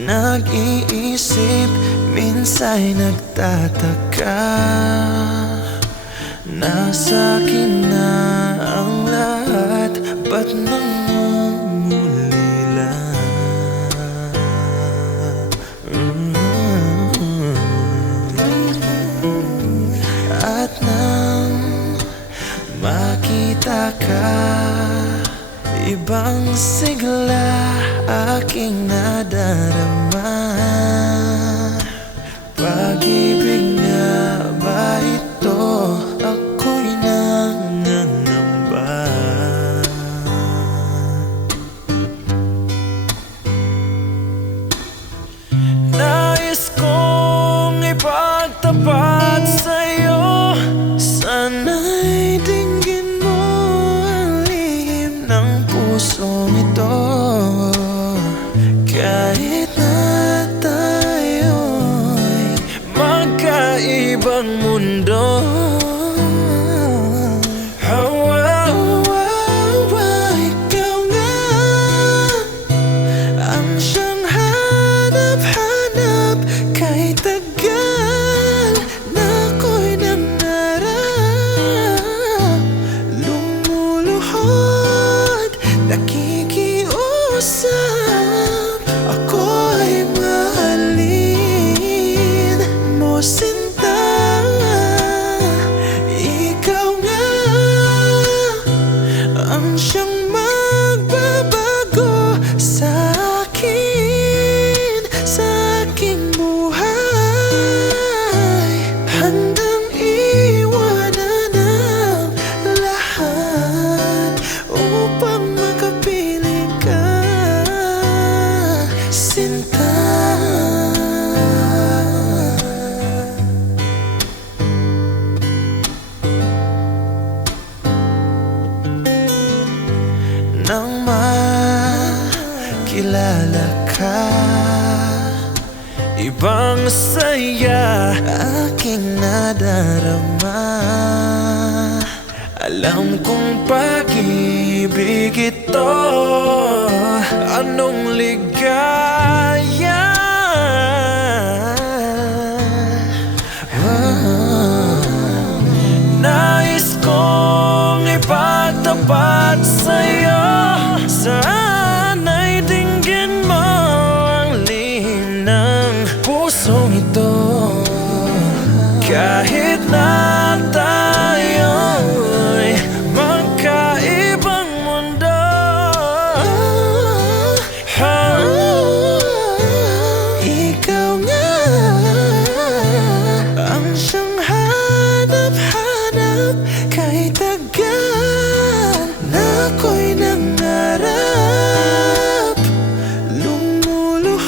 Nag-iisip, minsa'y nagtataka. Nasa'kin na ang lahat, ba't nangungulila? At nang makita ka, ibang sigla aking nadarama. Pag-ibig nga ba ito? Ako'y nangangamba. Nais kong ipagtapat sa'yo, sana'y dinggin mo ang lihim ng pusong ito. Kahit na tayo'y magkaibang mundo, ikaw nga ang siyang hanap-hanap. Kahit tagal na ako'y nangarap, lumuluhod, nakikiusap, ako'y mahalin mo, sinta. Ikaw nga ang siyang magbabago sa akin, sa aking buhay. Handang iwanan ang lahat upang makapiling ka, sinta. Nang makilala ka, ibang saya aking nadarama. Alam kong pag-ibig ito, anong ligaya. Nais kong ipagtapat sa'yo, sana'y dinggin mo ang lihim ng pusong ito. Kahit na tayo'y magkaibang mundo, ikaw nga ang siyang hanap-hanap. Kahit tagal na ako'y nangarap, lumuluhod,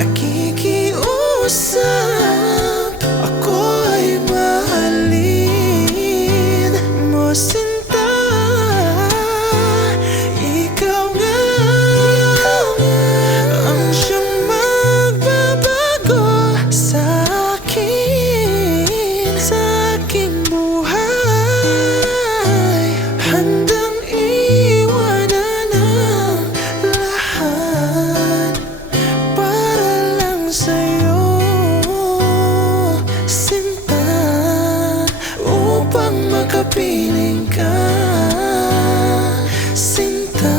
nakikiusap, ako'y mahalin mo, sinta. Ikaw nga ang siyang magbabago sa akin, sa aking buhay. Handang iwanan ang lahat para lang sa'yo, sinta, upang makapiling ka, sinta.